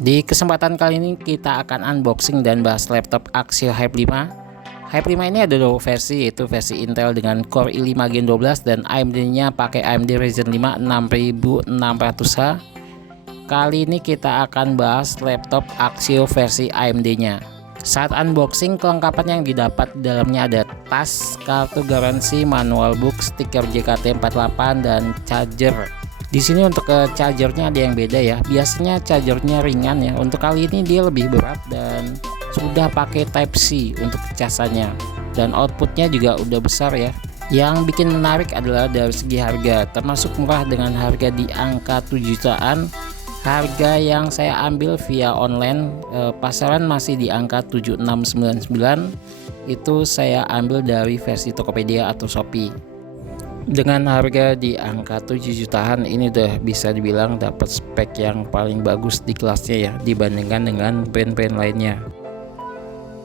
Di kesempatan kali ini kita akan unboxing dan bahas laptop Axio Hype 5. Hype 5 ini ada dua versi, yaitu versi Intel dengan Core i5 Gen 12 dan AMD-nya pakai AMD Ryzen 5 6600H. Kali ini kita akan bahas laptop Axio versi AMD-nya. Saat unboxing, kelengkapan yang didapat di dalamnya ada tas, kartu garansi, manual book, stiker JKT48 dan charger. Di sini untuk chargernya ada yang beda ya. Biasanya chargernya ringan ya. Untuk kali ini dia lebih berat dan sudah pakai Type C untuk casannya. Dan outputnya juga udah besar ya. Yang bikin menarik adalah dari segi harga, termasuk murah dengan harga di angka 7 jutaan. Harga yang saya ambil via online pasaran masih di angka 7699. Itu saya ambil dari versi Tokopedia atau Shopee. Dengan harga di angka 7 jutaan ini udah bisa dibilang dapat spek yang paling bagus di kelasnya ya, dibandingkan dengan brand-brand lainnya.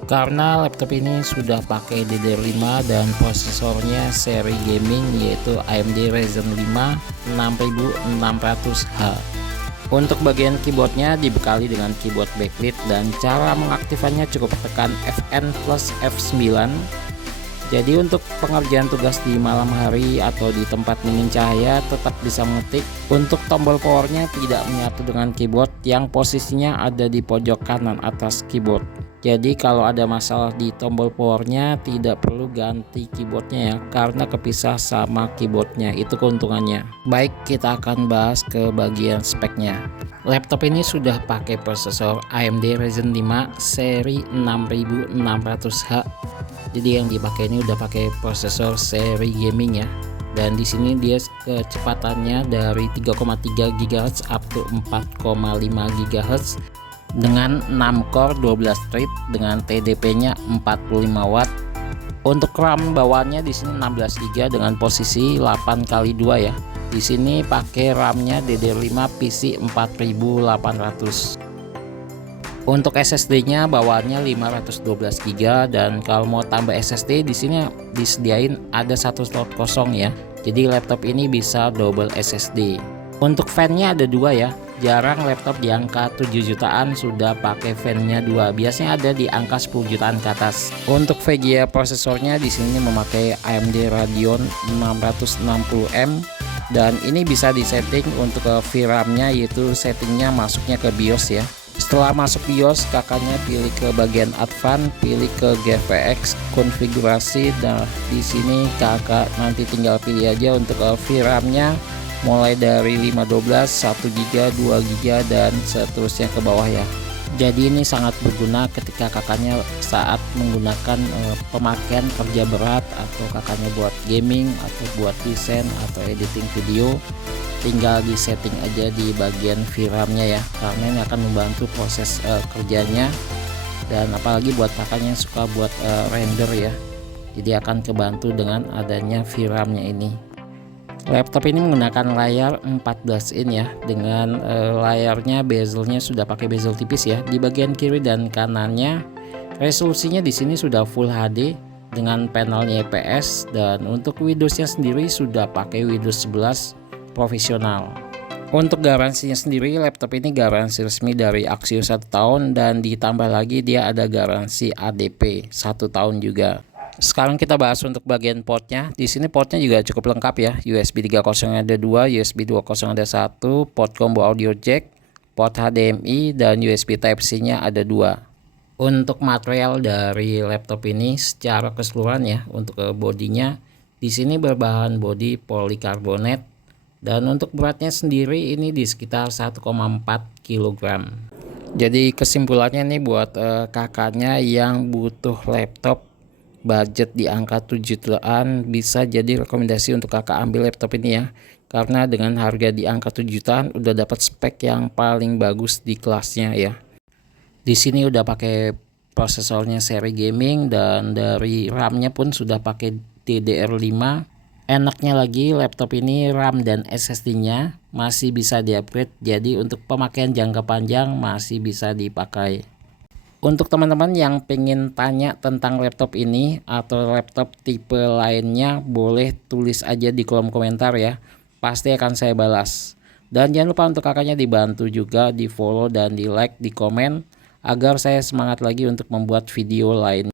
Karena laptop ini sudah pakai DDR5 dan prosesornya seri gaming yaitu AMD Ryzen 5 6600H. Untuk bagian keyboardnya dibekali dengan keyboard backlit dan cara mengaktifkannya cukup tekan Fn plus F9. Jadi untuk pengerjaan tugas di malam hari atau di tempat minim cahaya tetap bisa mengetik. Untuk tombol powernya tidak menyatu dengan keyboard yang posisinya ada di pojok kanan atas keyboard. Jadi kalau ada masalah di tombol powernya tidak perlu ganti keyboardnya ya, karena kepisah sama keyboardnya, itu keuntungannya. Baik, kita akan bahas ke bagian speknya. Laptop ini sudah pakai prosesor AMD Ryzen 5 seri 6600H. Jadi yang dipakai ini udah pakai prosesor seri gaming ya. Dan di sini dia kecepatannya dari 3,3 GHz up to 4,5 GHz dengan 6 core 12 thread dengan TDP-nya 45 watt. Untuk RAM bawaannya di sini 16 GB dengan posisi 8x2 ya. Di sini pakai RAM-nya DDR5 PC 4800. Untuk SSD-nya bawaannya 512 GB dan kalau mau tambah SSD di sini disediain ada satu slot kosong ya. Jadi laptop ini bisa double SSD. Untuk fan-nya ada dua ya. Jarang laptop di angka 7 jutaan sudah pakai fan-nya dua. Biasanya ada di angka 10 jutaan ke atas. Untuk VGA prosesornya di sini memakai AMD Radeon 660M dan ini bisa disetting untuk VRAM-nya, yaitu settingnya masuknya ke BIOS ya. Setelah masuk BIOS, kakaknya pilih ke bagian Advance, pilih ke GPX konfigurasi. Nah, di sini kakak nanti tinggal pilih aja untuk VRAM-nya mulai dari 512, 1 GB, 2 GB dan seterusnya ke bawah ya. Jadi ini sangat berguna ketika kakaknya saat menggunakan pemakaian kerja berat atau kakaknya buat gaming atau buat desain atau editing video. Tinggal di setting aja di bagian VRAM-nya ya, karena ini akan membantu proses kerjanya, dan apalagi buat kakaknya yang suka buat render ya, jadi akan kebantu dengan adanya VRAM-nya ini. Laptop ini menggunakan layar 14 in ya, dengan layarnya bezelnya sudah pakai bezel tipis ya. Di bagian kiri dan kanannya resolusinya di sini sudah Full HD dengan panelnya IPS, dan untuk Windows-nya sendiri sudah pakai Windows 11 profesional. Untuk garansinya sendiri, laptop ini garansi resmi dari Axio 1 tahun dan ditambah lagi dia ada garansi ADP 1 tahun juga. Sekarang kita bahas untuk bagian portnya. Di sini portnya juga cukup lengkap ya. USB 3.0 ada 2, USB 2.0 ada 1, port combo audio jack, port HDMI dan USB Type-C-nya ada 2. Untuk material dari laptop ini secara keseluruhan ya, untuk bodinya di sini berbahan bodi polikarbonat. Dan untuk beratnya sendiri ini di sekitar 1,4 kg. Jadi kesimpulannya nih buat kakaknya yang butuh laptop budget di angka 7 jutaan, bisa jadi rekomendasi untuk kakak ambil laptop ini ya. Karena dengan harga di angka 7 jutaan udah dapat spek yang paling bagus di kelasnya ya. Di sini udah pakai prosesornya seri gaming dan dari RAM-nya pun sudah pakai DDR5. Enaknya lagi laptop ini RAM dan SSD-nya masih bisa di-upgrade, jadi untuk pemakaian jangka panjang masih bisa dipakai. Untuk teman-teman yang pengen tanya tentang laptop ini atau laptop tipe lainnya, boleh tulis aja di kolom komentar ya. Pasti akan saya balas. Dan jangan lupa untuk kakaknya dibantu juga di follow dan di like, di komen agar saya semangat lagi untuk membuat video lain.